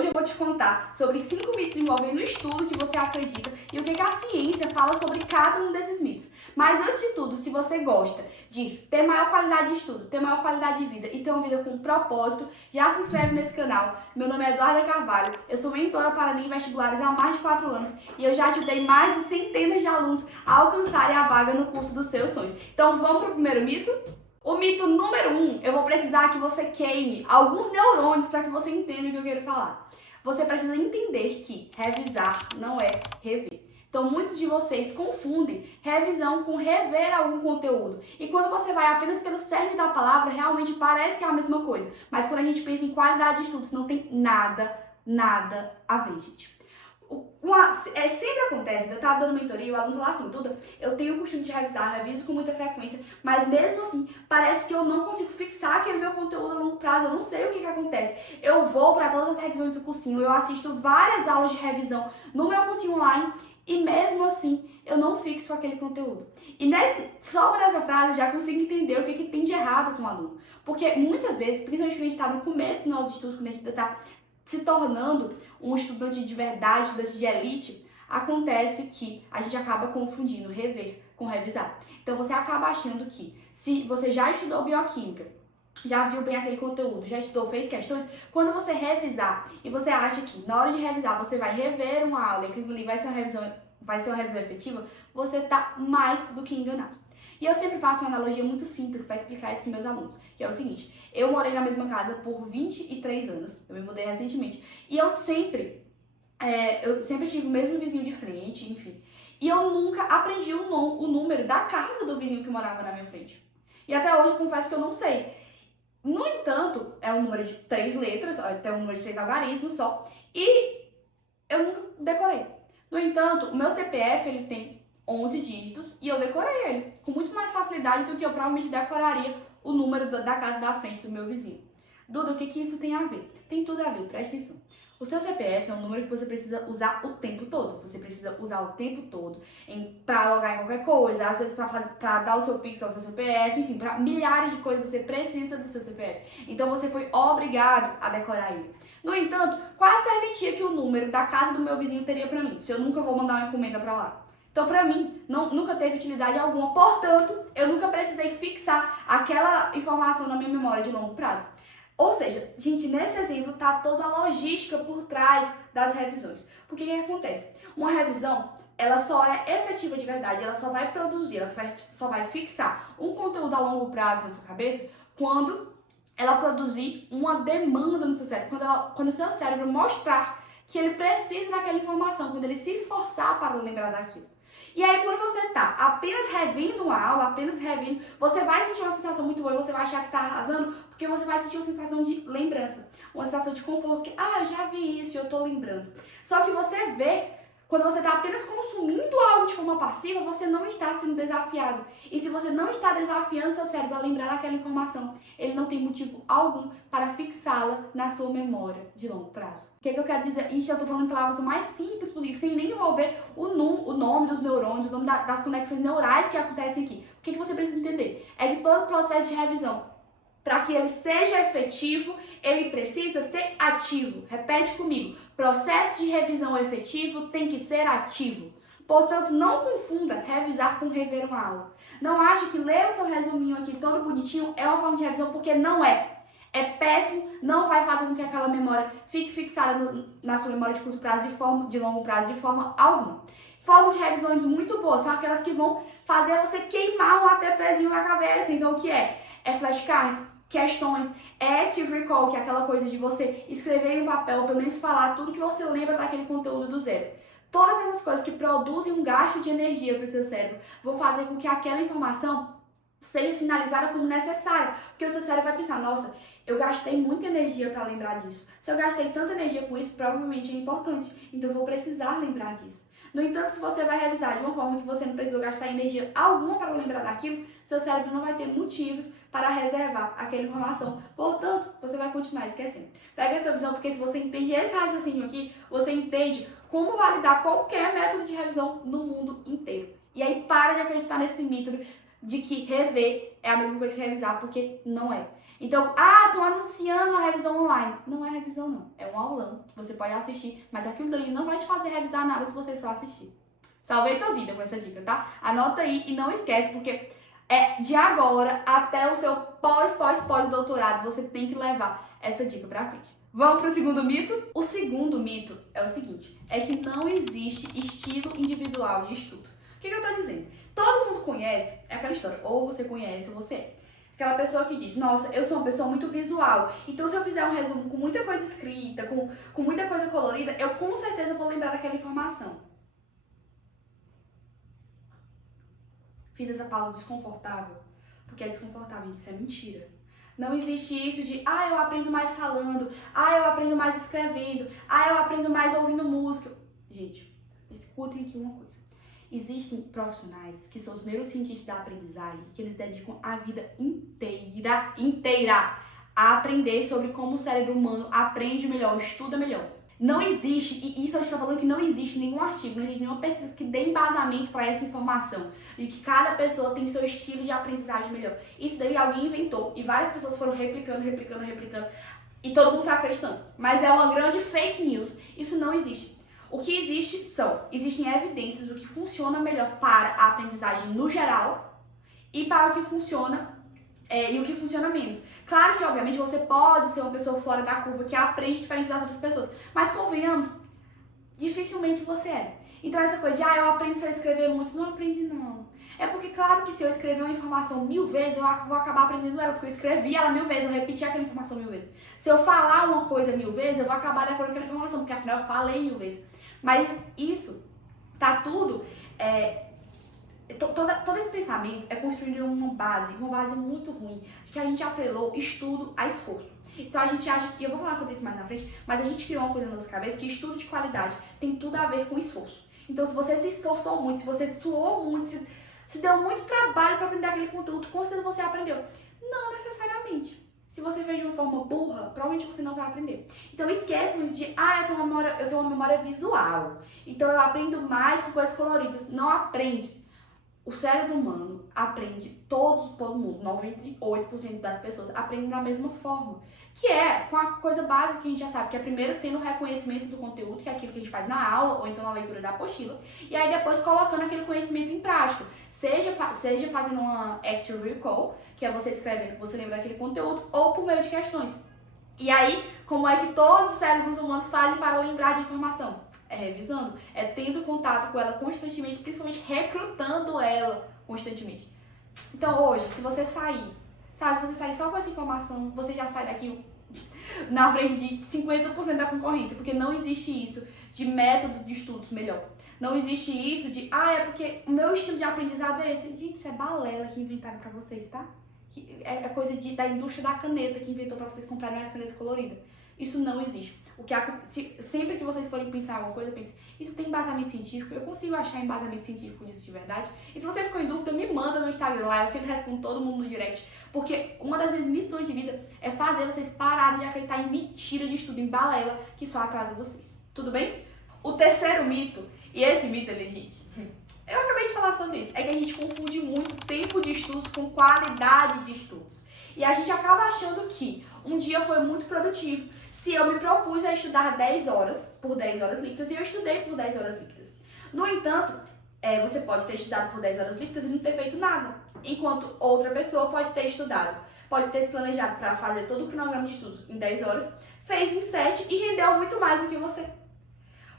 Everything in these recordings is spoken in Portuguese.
Hoje eu vou te contar sobre 5 mitos envolvendo o estudo que você acredita e o que a ciência fala sobre cada um desses mitos. Mas antes de tudo, se você gosta de ter maior qualidade de estudo, ter maior qualidade de vida e ter uma vida com propósito, já se inscreve nesse canal. Meu nome é Eduarda Carvalho, eu sou mentora para Enem Vestibulares há mais de 4 anos e eu já ajudei mais de centenas de alunos a alcançarem a vaga no curso dos seus sonhos. Então vamos para o primeiro mito? O mito número 1, eu vou precisar que você queime alguns neurônios para que você entenda o que eu quero falar. Você precisa entender que revisar não é rever. Então, muitos de vocês confundem revisão com rever algum conteúdo. E quando você vai apenas pelo cerne da palavra, realmente parece que é a mesma coisa. Mas quando a gente pensa em qualidade de estudo, isso não tem nada a ver, gente. Sempre acontece, eu tava dando mentoria e o aluno falou assim, Duda, eu tenho o costume de revisar, reviso com muita frequência, mas mesmo assim, parece que eu não consigo fixar aquele meu conteúdo a longo prazo, eu não sei o que acontece. Eu vou para todas as revisões do cursinho, eu assisto várias aulas de revisão no meu cursinho online e mesmo assim, eu não fixo aquele conteúdo. E só por essa frase eu já consigo entender o que tem de errado com o aluno. Porque muitas vezes, principalmente quando a gente está no começo dos nossos estudos, quando a gente está se tornando um estudante de verdade, estudante de elite, acontece que a gente acaba confundindo rever com revisar. Então você acaba achando que se você já estudou bioquímica, já viu bem aquele conteúdo, já estudou, fez questões, quando você revisar e você acha que na hora de revisar você vai rever uma aula e aquilo ali vai ser uma revisão efetiva, você está mais do que enganado. E eu sempre faço uma analogia muito simples para explicar isso para meus alunos, que é o seguinte, eu morei na mesma casa por 23 anos, eu me mudei recentemente, e eu sempre tive o mesmo vizinho de frente, enfim, e eu nunca aprendi o número da casa do vizinho que morava na minha frente. E até hoje eu confesso que eu não sei. No entanto, é um número de 3 letras, tem um número de 3 algarismos só, e eu nunca decorei. No entanto, o meu CPF, ele tem 11 dígitos e eu decorei ele com muito mais facilidade do que eu provavelmente decoraria o número da casa da frente do meu vizinho. Duda, o que isso tem a ver? Tem tudo a ver, presta atenção. O seu CPF é um número que você precisa usar o tempo todo. Você precisa usar o tempo todo para logar em qualquer coisa, às vezes para dar o seu Pix ao seu CPF, enfim, para milhares de coisas você precisa do seu CPF. Então você foi obrigado a decorar ele. No entanto, qual a serventia que o número da casa do meu vizinho teria para mim, se eu nunca vou mandar uma encomenda para lá? Então, para mim, nunca teve utilidade alguma. Portanto, eu nunca precisei fixar aquela informação na minha memória de longo prazo. Ou seja, gente, nesse exemplo tá toda a logística por trás das revisões. Porque o que acontece? Uma revisão, ela só é efetiva de verdade, ela só vai produzir, só vai fixar um conteúdo a longo prazo na sua cabeça quando ela produzir uma demanda no seu cérebro, quando o seu cérebro mostrar que ele precisa daquela informação, quando ele se esforçar para lembrar daquilo. E aí, quando você tá apenas revendo uma aula, apenas revendo, você vai sentir uma sensação muito boa, você vai achar que tá arrasando, porque você vai sentir uma sensação de lembrança, uma sensação de conforto, que, eu já vi isso, eu tô lembrando. Só que você vê, quando você tá apenas consumindo algo de forma passiva, você não está sendo desafiado. E se você não está desafiando seu cérebro a lembrar aquela informação, ele não tem motivo algum para fixá-la na sua memória de longo prazo. O que eu quero dizer? Isso eu tô falando em palavras o mais simples possível, sem nem envolver o nome dos neurônios, o nome das conexões neurais que acontecem aqui. O que você precisa entender? É que todo processo de revisão, para que ele seja efetivo, ele precisa ser ativo. Repete comigo. Processo de revisão efetivo tem que ser ativo. Portanto, não confunda revisar com rever uma aula. Não ache que ler o seu resuminho aqui todo bonitinho é uma forma de revisão, porque não é. É péssimo, não vai fazer com que aquela memória fique fixada na sua memória de curto prazo, de longo prazo, de forma alguma. Formas de revisões muito boas são aquelas que vão fazer você queimar um ATPzinho na cabeça. Então, o que é? É flashcards, questões, active recall, que é aquela coisa de você escrever em um papel, pelo menos falar tudo que você lembra daquele conteúdo do zero. Todas essas coisas que produzem um gasto de energia para o seu cérebro vão fazer com que aquela informação seja sinalizada como necessária, porque o seu cérebro vai pensar, nossa, eu gastei muita energia para lembrar disso. Se eu gastei tanta energia com isso, provavelmente é importante, então eu vou precisar lembrar disso. No entanto, se você vai revisar de uma forma que você não precisou gastar energia alguma para lembrar daquilo, seu cérebro não vai ter motivos para reservar aquela informação. Portanto, você vai continuar esquecendo. Pega essa visão, porque se você entende esse raciocínio aqui, você entende como validar qualquer método de revisão no mundo inteiro. E aí para de acreditar nesse mito de que rever é a mesma coisa que revisar, porque não é. Então, estão anunciando a revisão online. Não é revisão, não. É um aulão que você pode assistir, mas aquilo dali não vai te fazer revisar nada se você só assistir. Salvei tua vida com essa dica, tá? Anota aí e não esquece, porque de agora até o seu pós-doutorado, você tem que levar essa dica pra frente. Vamos pro segundo mito? O segundo mito é o seguinte, é que não existe estilo individual de estudo. O que eu tô dizendo? Todo mundo conhece, é aquela história, ou você conhece ou você é. Aquela pessoa que diz, nossa, eu sou uma pessoa muito visual, então se eu fizer um resumo com muita coisa escrita, com muita coisa colorida, eu com certeza vou lembrar daquela informação. Fiz essa pausa desconfortável, porque é desconfortável, isso é mentira. Não existe isso de, eu aprendo mais falando, eu aprendo mais escrevendo, eu aprendo mais ouvindo música. Gente, escutem aqui uma coisa. Existem profissionais que são os neurocientistas da aprendizagem, que eles dedicam a vida inteira a aprender sobre como o cérebro humano aprende melhor, estuda melhor. Não existe, e isso eu estou falando que não existe nenhum artigo, não existe nenhuma pesquisa que dê embasamento para essa informação, de que cada pessoa tem seu estilo de aprendizagem melhor. Isso daí alguém inventou, e várias pessoas foram replicando, e todo mundo foi acreditando. Mas é uma grande fake news, isso não existe. O que existem evidências do que funciona melhor para a aprendizagem no geral, e para o que funciona e o que funciona menos. Claro que, obviamente, você pode ser uma pessoa fora da curva que aprende diferente das outras pessoas, mas convenhamos, dificilmente você é. Então essa coisa de, eu aprendo se eu escrever muito, não aprendi não. É porque, claro que se eu escrever uma informação 1000 vezes, eu vou acabar aprendendo ela, porque eu escrevi ela 1000 vezes, eu repeti aquela informação 1000 vezes. Se eu falar uma coisa 1000 vezes, eu vou acabar decorando aquela informação, porque afinal eu falei 1000 vezes. Mas isso tá tudo... Todo esse pensamento é construído uma base muito ruim, de que a gente atrelou estudo a esforço. Então a gente acha, e eu vou falar sobre isso mais na frente, mas a gente criou uma coisa na nossa cabeça que estudo de qualidade tem tudo a ver com esforço. Então se você se esforçou muito, se você suou muito, se deu muito trabalho para aprender aquele conteúdo, com certeza você aprendeu. Não necessariamente. Se você fez de uma forma burra, provavelmente você não vai aprender. Então esquece isso de, eu tenho uma memória visual, então eu aprendo mais com coisas coloridas. Não aprende. O cérebro humano aprende, todo mundo, 98% das pessoas aprendem da mesma forma. Que é com a coisa básica que a gente já sabe, que é primeiro tendo o reconhecimento do conteúdo, que é aquilo que a gente faz na aula, ou então na leitura da apostila, e aí depois colocando aquele conhecimento em prática. Seja fazendo uma active recall, que é você escrevendo que você lembra daquele conteúdo, ou por meio de questões. E aí, como é que todos os cérebros humanos fazem para lembrar de informação? É revisando, é tendo contato com ela constantemente, principalmente recrutando ela constantemente. Então hoje, se você sair só com essa informação, você já sai daqui na frente de 50% da concorrência, porque não existe isso de método de estudos melhor. Não existe isso de, é porque o meu estilo de aprendizado é esse. Gente, isso é balela que inventaram pra vocês, tá? Que é coisa da indústria da caneta que inventou pra vocês comprarem a caneta colorida. Isso não existe. Sempre que vocês forem pensar alguma coisa, pense, isso tem embasamento científico? Eu consigo achar embasamento científico disso de verdade? E se você ficou em dúvida, me manda no Instagram lá, eu sempre respondo todo mundo no direct, porque uma das minhas missões de vida é fazer vocês pararem de acreditar em mentira de estudo, em balela, que só atrasa vocês. Tudo bem? O terceiro mito, e esse mito ali, gente, eu acabei de falar sobre isso, é que a gente confunde muito tempo de estudos com qualidade de estudos. E a gente acaba achando que um dia foi muito produtivo se eu me propus a estudar 10 horas por 10 horas líquidas e eu estudei por 10 horas líquidas. No entanto, você pode ter estudado por 10 horas líquidas e não ter feito nada, enquanto outra pessoa pode ter estudado, pode ter se planejado para fazer todo o cronograma de estudos em 10 horas, fez em 7 e rendeu muito mais do que você.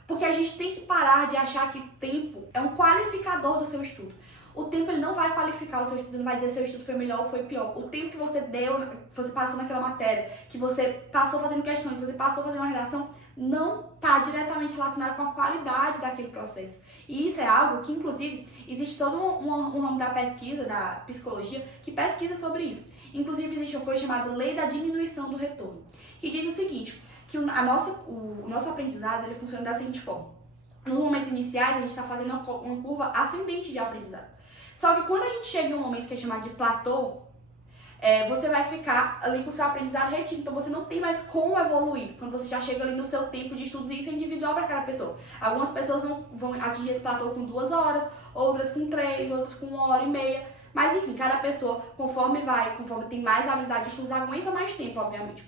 Porque a gente tem que parar de achar que tempo é um qualificador do seu estudo. O tempo ele não vai qualificar o seu estudo, não vai dizer se o seu estudo foi melhor ou foi pior. O tempo que você passou naquela matéria, que você passou fazendo questões, que você passou fazendo uma redação, não está diretamente relacionado com a qualidade daquele processo. E isso é algo que, inclusive, existe todo um ramo da pesquisa, da psicologia, que pesquisa sobre isso. Inclusive, existe uma coisa chamada Lei da Diminuição do Retorno, que diz o seguinte, que o nosso aprendizado ele funciona da seguinte forma. Nos momentos iniciais, a gente está fazendo uma curva ascendente de aprendizado. Só que quando a gente chega em um momento que é chamado de platô, você vai ficar ali com o seu aprendizado retido. Então você não tem mais como evoluir quando você já chega ali no seu tempo de estudos. E isso é individual para cada pessoa. Algumas pessoas vão atingir esse platô com 2 horas, outras com 3, outras com 1 hora e meia. Mas enfim, cada pessoa, conforme tem mais habilidade de estudos, aguenta mais tempo, obviamente.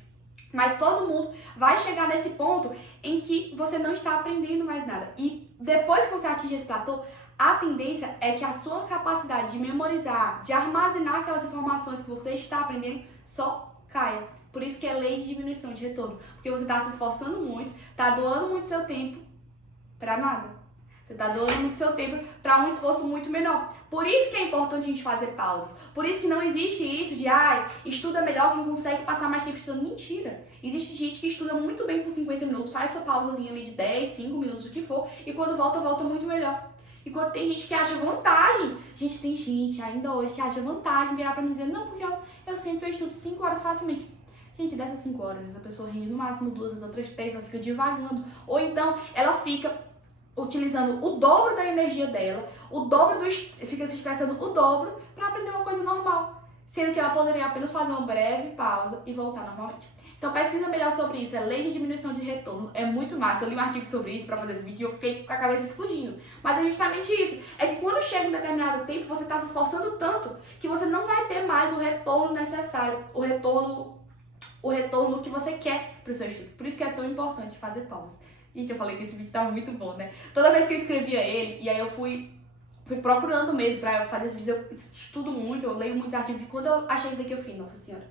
Mas todo mundo vai chegar nesse ponto em que você não está aprendendo mais nada. E depois que você atinge esse platô, a tendência é que a sua capacidade de memorizar, de armazenar aquelas informações que você está aprendendo, só caia. Por isso que é lei de diminuição de retorno. Porque você está se esforçando muito, está doando muito seu tempo para nada. Você está doando muito seu tempo para um esforço muito menor. Por isso que é importante a gente fazer pausas. Por isso que não existe isso de, estuda melhor quem consegue passar mais tempo estudando. Mentira. Existe gente que estuda muito bem por 50 minutos, faz uma pausazinha ali de 10, 5 minutos, o que for, e quando volta muito melhor. Enquanto tem gente que acha vantagem. Gente, tem gente ainda hoje que acha vantagem virar pra mim dizer, não, porque eu sempre estudo 5 horas facilmente. Gente, dessas 5 horas, a pessoa rende no máximo 2, as outras 3, ela fica divagando. Ou então, ela fica utilizando o dobro da energia dela, fica se estressando o dobro pra aprender uma coisa normal. Sendo que ela poderia apenas fazer uma breve pausa e voltar normalmente. Então pesquisa melhor sobre isso, é lei de diminuição de retorno, é muito massa. Eu li um artigo sobre isso pra fazer esse vídeo e eu fiquei com a cabeça explodindo. Mas é justamente isso, é que quando chega um determinado tempo, você tá se esforçando tanto que você não vai ter mais o retorno necessário, o retorno que você quer pro seu estudo. Por isso que é tão importante fazer pausas. Gente, eu falei que esse vídeo tava muito bom, né? Toda vez que eu escrevia ele, e aí eu fui procurando mesmo pra fazer esse vídeo, eu estudo muito, eu leio muitos artigos, e quando eu achei isso daqui, eu fiquei, nossa senhora,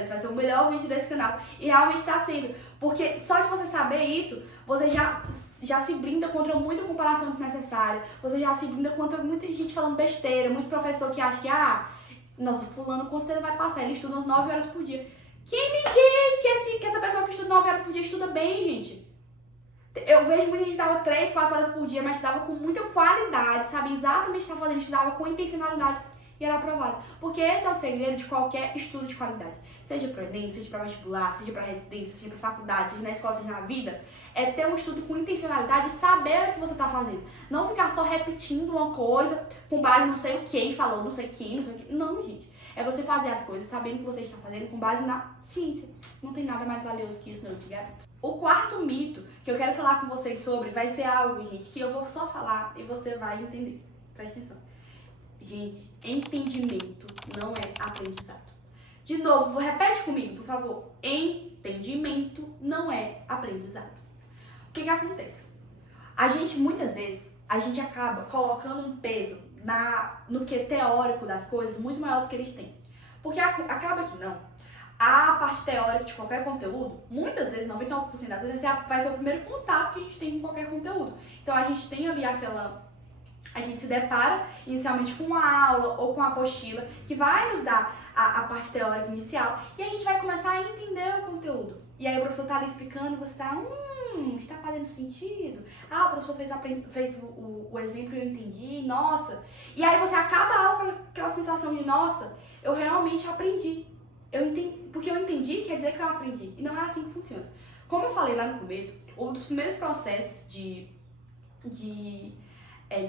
esse vai ser o melhor vídeo desse canal. E realmente tá sendo, porque só de você saber isso, você já se blinda contra muita comparação desnecessária, você já se blinda contra muita gente falando besteira, muito professor que acha que, nossa, fulano com certeza vai passar, ele estuda umas 9 horas por dia. Quem me diz que essa pessoa que estuda 9 horas por dia estuda bem, gente? Eu vejo muita gente que estudava 3, 4 horas por dia, mas estudava com muita qualidade, sabe exatamente o que estava fazendo, estudava com intencionalidade e era aprovado. Porque esse é o segredo de qualquer estudo de qualidade. Seja para o Enem, seja para vestibular, seja para residência, seja para faculdade, seja na escola, seja na vida, é ter um estudo com intencionalidade e saber o que você está fazendo. Não ficar só repetindo uma coisa com base em não sei o que, falou não sei quem, não sei o que. Não, gente. É você fazer as coisas sabendo o que você está fazendo com base na ciência. Não tem nada mais valioso que isso, não, eu te garanto. O quarto mito que eu quero falar com vocês sobre vai ser algo, gente, que eu vou só falar e você vai entender. Presta atenção. Gente, entendimento não é aprendizado. De novo, repete comigo, por favor. Entendimento não é aprendizado. O que acontece? Muitas vezes, a gente acaba colocando um peso no que é teórico das coisas muito maior do que eles têm. Porque acaba que não. A parte teórica de qualquer conteúdo, muitas vezes, 99% das vezes, vai ser o primeiro contato que a gente tem com qualquer conteúdo. Então a gente tem ali a gente se depara inicialmente com uma aula ou com uma apostila que vai nos dar a parte teórica inicial e a gente vai começar a entender o conteúdo. E aí o professor tá ali explicando e você tá, está fazendo sentido? O professor fez o exemplo e eu entendi, nossa. E aí você acaba a aula com aquela sensação de, nossa, eu realmente aprendi. Porque eu entendi quer dizer que eu aprendi. E não é assim que funciona. Como eu falei lá no começo, um dos primeiros processos de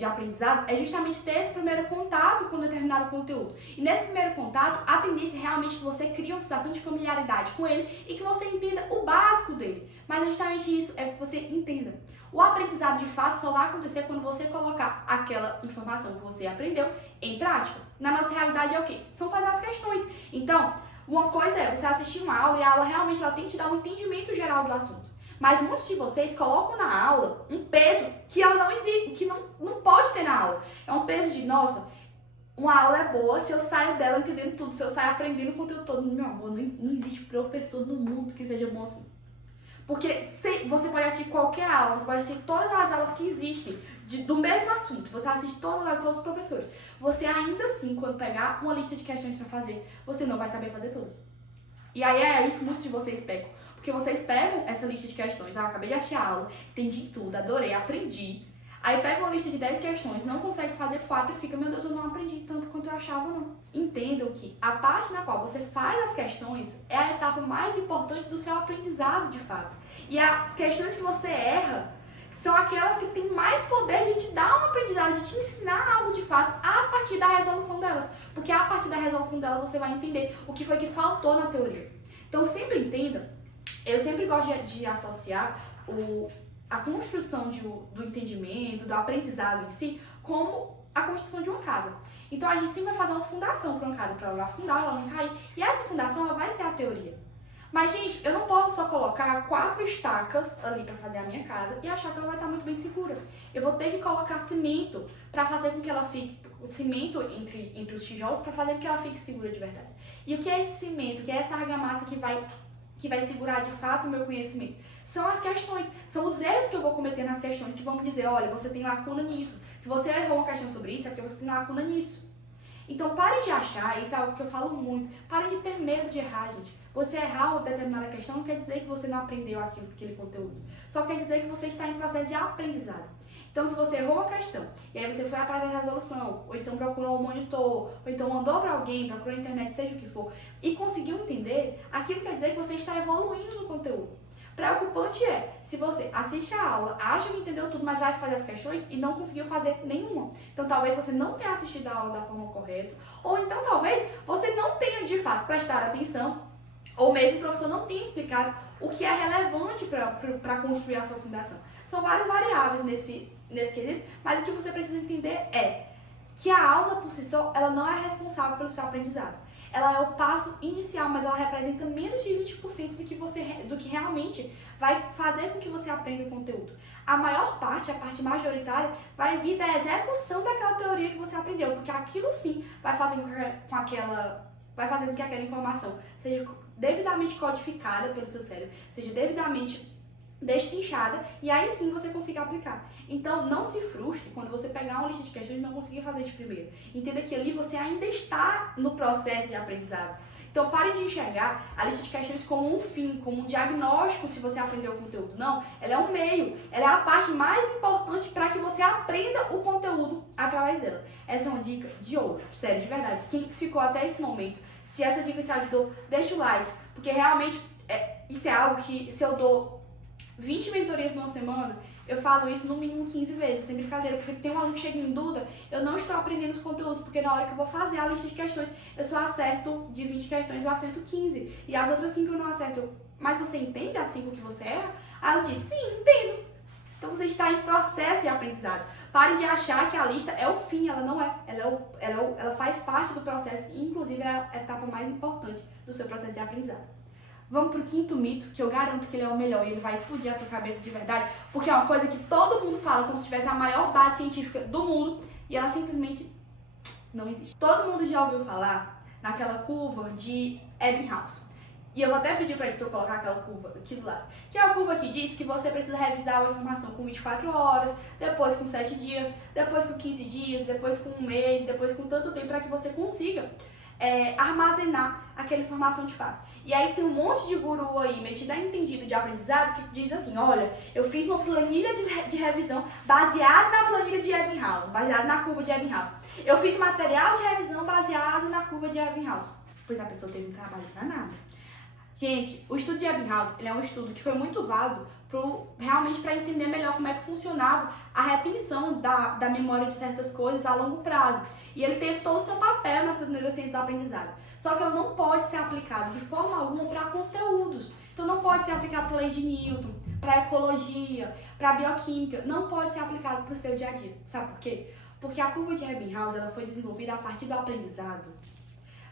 aprendizado é justamente ter esse primeiro contato com determinado conteúdo. E nesse primeiro contato, a tendência é realmente que você crie uma sensação de familiaridade com ele e que você entenda o básico dele. Mas é justamente isso, é que você entenda. O aprendizado de fato só vai acontecer quando você colocar aquela informação que você aprendeu em prática. Na nossa realidade é o quê? São fazer as questões. Então, uma coisa é você assistir uma aula e a aula realmente ela tem que te dar um entendimento geral do assunto. Mas muitos de vocês colocam na aula um peso que ela não existe, que não pode ter na aula. É um peso de, nossa, uma aula é boa se eu saio dela entendendo tudo, se eu saio aprendendo o conteúdo todo. Meu amor, não existe professor no mundo que seja bom assim. Porque você pode assistir qualquer aula, você pode assistir todas as aulas que existem do mesmo assunto, você assiste todos os professores. Você ainda assim, quando pegar uma lista de questões para fazer, você não vai saber fazer todas. E aí é aí que muitos de vocês pegam. Porque vocês pegam essa lista de questões, eu acabei de assistir a aula, entendi tudo, adorei, aprendi. Aí pega uma lista de 10 questões, não consegue fazer 4 e fica, meu Deus, eu não aprendi tanto quanto eu achava, não. Entendam que a parte na qual você faz as questões é a etapa mais importante do seu aprendizado, de fato. E as questões que você erra são aquelas que têm mais poder de te dar um aprendizado, de te ensinar algo de fato a partir da resolução delas. Porque a partir da resolução delas você vai entender o que foi que faltou na teoria. Então sempre entenda, eu sempre gosto de associar a construção do entendimento, do aprendizado em si, como a construção de uma casa. Então a gente sempre vai fazer uma fundação para uma casa, para ela afundar, ela não cair. E essa fundação ela vai ser a teoria. Mas, gente, eu não posso só colocar 4 estacas ali para fazer a minha casa e achar que ela vai estar muito bem segura. Eu vou ter que colocar cimento para fazer com que ela fique, cimento entre os tijolos, para fazer com que ela fique segura de verdade. E o que é esse cimento? O que é essa argamassa que vai segurar de fato o meu conhecimento? São as questões, são os erros que eu vou cometer nas questões que vão me dizer, olha, você tem lacuna nisso. Se você errou uma questão sobre isso, é porque você tem lacuna nisso. Então parem de achar, isso é algo que eu falo muito, parem de ter medo de errar, gente. Você errar uma determinada questão não quer dizer que você não aprendeu aquele conteúdo. Só quer dizer que você está em processo de aprendizado. Então, se você errou uma questão, e aí você foi atrás da resolução, ou então procurou um monitor, ou então mandou para alguém, procurou na internet, seja o que for, e conseguiu entender, aquilo quer dizer que você está evoluindo no conteúdo. Preocupante é, se você assiste a aula, acha que entendeu tudo, mas vai fazer as questões e não conseguiu fazer nenhuma. Então, talvez você não tenha assistido a aula da forma correta, ou então, talvez, você não tenha, de fato, prestado atenção, ou mesmo o professor não tenha explicado o que é relevante para construir a sua fundação. São várias variáveis nesse quesito, mas o que você precisa entender é que a aula por si só, ela não é responsável pelo seu aprendizado. Ela é o passo inicial, mas ela representa menos de 20% do que realmente vai fazer com que você aprenda o conteúdo. A maior parte, a parte majoritária, vai vir da execução daquela teoria que você aprendeu, porque aquilo sim vai fazer com que aquela informação seja devidamente codificada pelo seu cérebro, seja devidamente destrinchada, e aí sim você consiga aplicar. Então, não se frustre quando você pegar uma lista de questões e não conseguir fazer de primeiro. Entenda que ali você ainda está no processo de aprendizado. Então, pare de enxergar a lista de questões como um fim, como um diagnóstico se você aprendeu o conteúdo. Não, ela é um meio, ela é a parte mais importante para que você aprenda o conteúdo através dela. Essa é uma dica de ouro, sério, de verdade. Quem ficou até esse momento, se essa dica te ajudou, deixa o like, porque realmente isso é algo que, se eu dou 20 mentorias numa semana, eu falo isso no mínimo 15 vezes, sem brincadeira, porque tem um aluno que chega em dúvida, eu não estou aprendendo os conteúdos, porque na hora que eu vou fazer a lista de questões, eu só acerto de 20 questões, eu acerto 15, e as outras 5 eu não acerto. Mas você entende as 5 que você erra? Aí ela diz, sim, entendo. Então você está em processo de aprendizado. Pare de achar que a lista é o fim, ela não é. Ela faz parte do processo e, inclusive, é a etapa mais importante do seu processo de aprendizado. Vamos pro 5º mito, que eu garanto que ele é o melhor e ele vai explodir a tua cabeça de verdade, porque é uma coisa que todo mundo fala como se tivesse a maior base científica do mundo e ela simplesmente não existe. Todo mundo já ouviu falar naquela curva de Ebbinghaus. E eu vou até pedir para o editor colocar aquela curva aqui do lado. Que é a curva que diz que você precisa revisar uma informação com 24 horas, depois com 7 dias, depois com 15 dias, depois com 1 mês, depois com tanto tempo para que você consiga armazenar aquela informação de fato. E aí tem um monte de guru aí, metido a entendido de aprendizado, que diz assim, olha, eu fiz uma planilha de revisão baseada na planilha de Ebbinghaus, baseada na curva de Ebbinghaus. Eu fiz material de revisão baseado na curva de Ebbinghaus. Pois a pessoa teve um trabalho danado. Gente, o estudo de Ebbinghaus, ele é um estudo que foi muito válido realmente para entender melhor como é que funcionava a retenção da memória de certas coisas a longo prazo. E ele teve todo o seu papel nessas neurociências do aprendizado. Só que ela não pode ser aplicada de forma alguma para conteúdos. Então não pode ser aplicado para a lei de Newton, para ecologia, para bioquímica. Não pode ser aplicado para o seu dia a dia. Sabe por quê? Porque a curva de Ebbinghaus ela foi desenvolvida a partir do aprendizado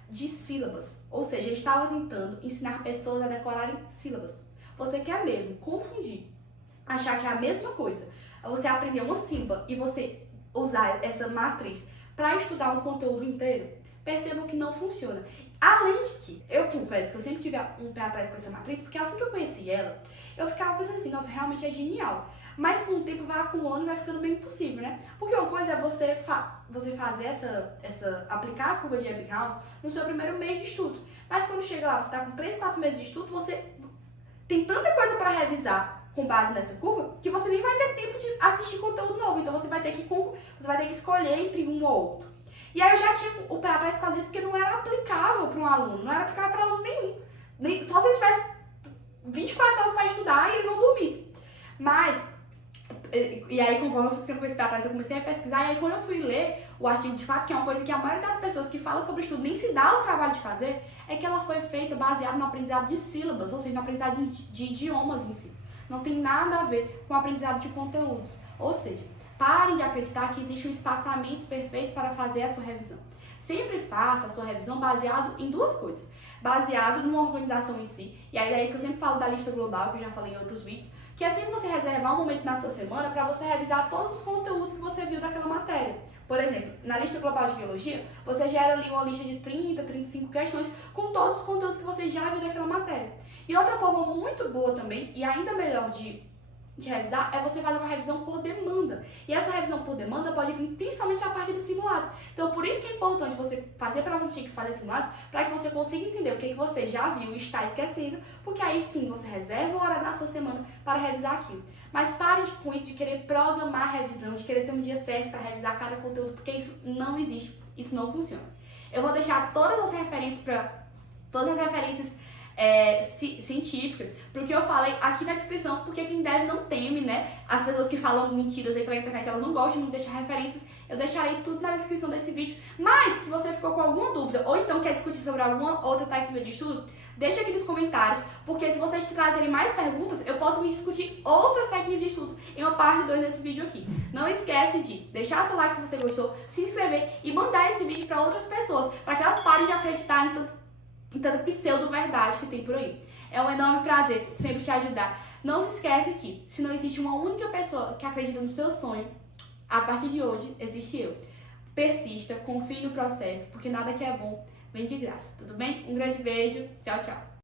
de sílabas. Ou seja, ele estava tentando ensinar pessoas a decorarem sílabas. Você quer mesmo confundir, achar que é a mesma coisa, você aprender uma sílaba e você usar essa matriz para estudar um conteúdo inteiro? Percebam que não funciona. Além de que, eu confesso que eu sempre tive um pé atrás com essa matriz, porque assim que eu conheci ela, eu ficava pensando assim, nossa, realmente é genial. Mas com o tempo vai acumulando e vai ficando meio impossível, né? Porque uma coisa é você fazer aplicar a curva de Ebbinghaus no seu primeiro mês de estudos. Mas quando chega lá, você está com 3, 4 meses de estudo, você tem tanta coisa para revisar com base nessa curva, que você nem vai ter tempo de assistir conteúdo novo. Então você vai ter que escolher entre um ou outro. E aí eu já tinha o pé atrás por causa disso, porque não era aplicável para um aluno, não era aplicável para aluno nenhum. Só se ele tivesse 24 horas para estudar e ele não dormisse. Mas, e aí conforme eu fui ficando com esse pé atrás, eu comecei a pesquisar, e aí quando eu fui ler o artigo de fato, que é uma coisa que a maioria das pessoas que falam sobre estudo nem se dá o trabalho de fazer, é que ela foi feita baseada no aprendizado de sílabas, ou seja, no aprendizado de idiomas em si. Não tem nada a ver com o aprendizado de conteúdos. Ou seja, Parem de acreditar que existe um espaçamento perfeito para fazer a sua revisão. Sempre faça a sua revisão baseado em duas coisas. Baseado numa organização em si, e aí daí que eu sempre falo da lista global, que eu já falei em outros vídeos, que é sempre você reservar um momento na sua semana para você revisar todos os conteúdos que você viu daquela matéria. Por exemplo, na lista global de biologia, você gera ali uma lista de 30, 35 questões com todos os conteúdos que você já viu daquela matéria. E outra forma muito boa também, e ainda melhor de revisar, é você fazer uma revisão por demanda. E essa revisão por demanda pode vir principalmente a partir dos simulados. Então, por isso que é importante você fazer provas antigas, fazer simulados, para que você consiga entender o que você já viu e está esquecendo, porque aí sim você reserva uma hora na sua semana para revisar aquilo. Mas pare com isso de querer programar a revisão, de querer ter um dia certo para revisar cada conteúdo, porque isso não existe, isso não funciona. Eu vou deixar todas as referências científicas, porque eu falei aqui na descrição, porque quem deve não teme, né? As pessoas que falam mentiras aí pela internet, elas não gostam de não deixar referências. Eu deixarei tudo na descrição desse vídeo. Mas, se você ficou com alguma dúvida, ou então quer discutir sobre alguma outra técnica de estudo, deixa aqui nos comentários, porque se vocês trazerem mais perguntas, eu posso me discutir outras técnicas de estudo em uma parte 2 desse vídeo aqui. Não esquece de deixar seu like se você gostou, se inscrever e mandar esse vídeo para outras pessoas, para que elas parem de acreditar em tanta pseudo-verdade que tem por aí. É um enorme prazer sempre te ajudar. Não se esquece que, se não existe uma única pessoa que acredita no seu sonho, a partir de hoje, existe eu. Persista, confie no processo, porque nada que é bom vem de graça, tudo bem? Um grande beijo, tchau, tchau.